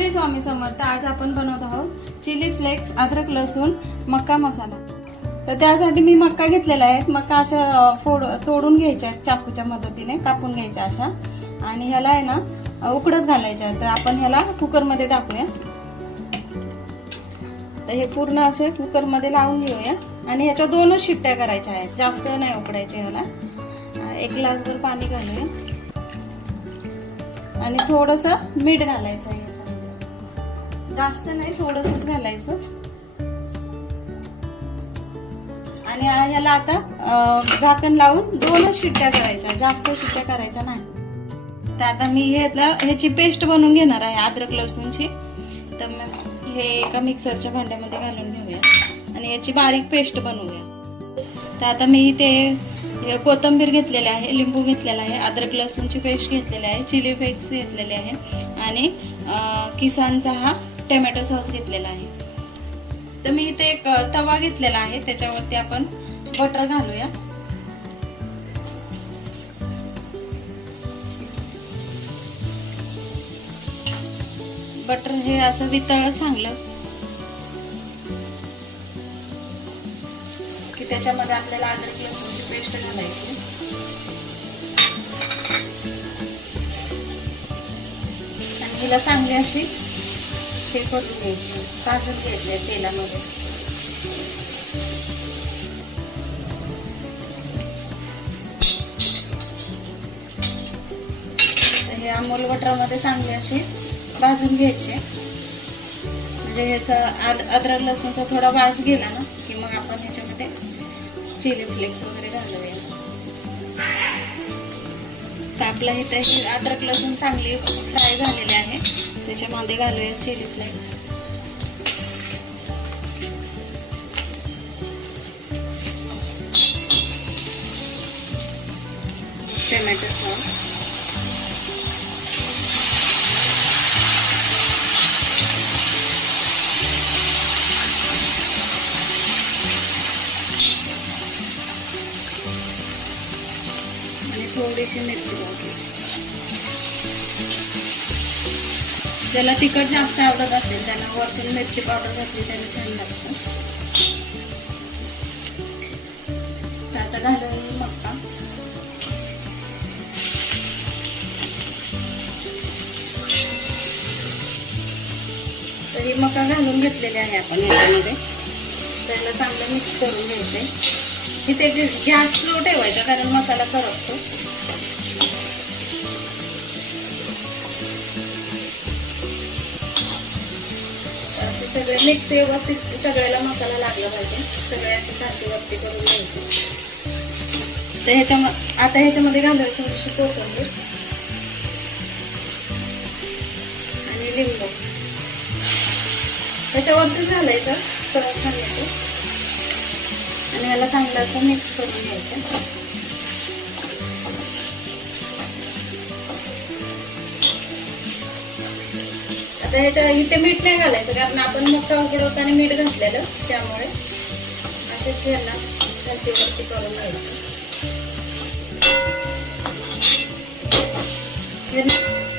श्री स्वामी समर्थ। आज आपण बनवत आहोत चिली फ्लेक्स अद्रक लसूण मक्का मसाला। तर त्यासाठी मी मक्का घेतलेला आहे। मक्का अशा तोडून घ्यायच्या चाकूच्या मदतीने कापून घ्यायच्या अशा, आणि ह्याला आहे ना उकडत घालायच्या। तर आपण ह्याला कुकर मध्ये टाकूया। तर हे पूर्ण असे कुकर मध्ये लावून घेऊया आणि ह्याच्या 2च शिट्ट्या करायच्या आहेत, जास्त नाही उकडायचे। ह्याला 1 ग्लासभर पाणी घालूया आणि थोडस मीठ घालायचं आहे याच्यामध्ये, जास्त नाही थोडंसंच घालायचं। आणि ह्याला आता झाकण लावून 2च शिट्ट्या करायच्या, जास्त शिट्ट्या करायच्या नाही। तर आता मी ह्याची पेस्ट बनवून घेणार आहे अद्रक लसूणची। तर हे एका मिक्सरच्या भांड्यामध्ये घालून घेऊया आणि याची बारीक पेस्ट बनवूया। तर आता मी ते कोथिंबीर घेतलेली आहे, लिंबू घेतलेला आहे, अद्रक लसूणची पेस्ट घेतलेली आहे, चिली फ्लेक्स घेतलेले आहे आणि किसानचा हा टोमॅटो सॉस घेतलेला आहे। तर मी इथे एक तवा घेतलेला आहे, त्याच्यावरती आपण बटर घालूया। बटर हे असं वितळलं चांगलं की त्याच्यामध्ये आपल्याला अद्रक लसूणची पेस्ट घालायची आणि हिला चांगली अशी हे करून घ्यायची, भाजून घ्यायची तेलामध्ये। हे अमूल बटरमध्ये चांगली अशी भाजून घ्यायचे, म्हणजे ह्याचा अद्रक लसूणचा थोडा वास गेला ना की मग आपण ह्याच्यामध्ये चिली फ्लेक्स वगैरे घालूया। तर आपला इथे अद्रक लसूण चांगली फ्राय झालेले आहे, त्याच्यामध्ये घालूया चिली फ्लेक्स। टोमॅटो सॉस, थोडीशी मिरची पावडर। ज्याला तिखट जास्त आवडत असेल त्यांना वरतून मिरची पावडर घातली त्याने छान लागतं। आता घालून मक्का, तर ही मक्का घालून घेतलेली आहे आपण याच्यामध्ये। त्याला चांगलं मिक्स करून घ्यायचंय। इथे गॅस स्लो ठेवायचा कारण मसाला करपतो। असे सगळे मिक्स व्यवस्थित सगळ्याला मसाला लागला पाहिजे, सगळे असे सारखे वरती करून घ्यायचे। तर आता ह्याच्यामध्ये घालायची थोडीशी कोथिंबीर आणि लिंबू, त्याच्यावरती घालायचं, सगळं छान येते आणि ह्याला चांगलं असं मिक्स करून घ्यायचं। आता ह्याच्या इथे मीठ नाही घालायचं कारण आपण मक्का उकडवताना मीठ घातलेलं, त्यामुळे असेच ह्याला वरती करून घ्यायचं।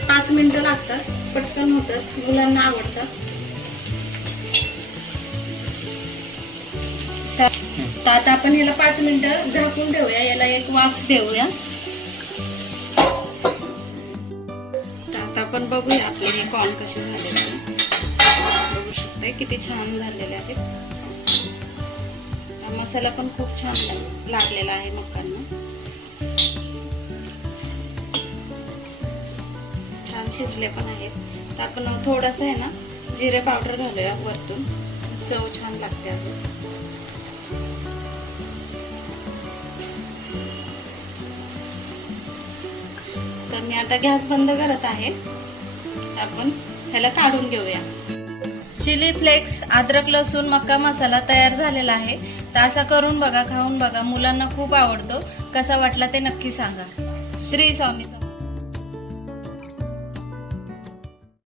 5 मिनिटं लागतात, पटकन होतात, मुलांना आवडतात। तर आता आपण याला 5 मिनिटं झाकून ठेवूया, याला एक वाफ देऊया। तर आता आपण बघूया आपले हे कॉर्न कसे झालेले, बघू शकताय किती छान झालेले आहेत। मसाला पण खूप छान लागलेला आहे मक्कांना, छान शिजले पण आहेत। तर आपण थोडंसं आहे ना जिरे पावडर घालूया वरतून, चव छान लागते अजून। तर मी आता गॅस बंद करत आहे, आपण ह्याला काढून घेऊया। चिली फ्लेक्स अद्रक लसूण मक्का मसाला तयार झालेला आहे। तर असा करून बघा, खाऊन बघा, मुलांना खूप आवडतो। कसा वाटला ते नक्की सांगा। श्री स्वामी समर्थ।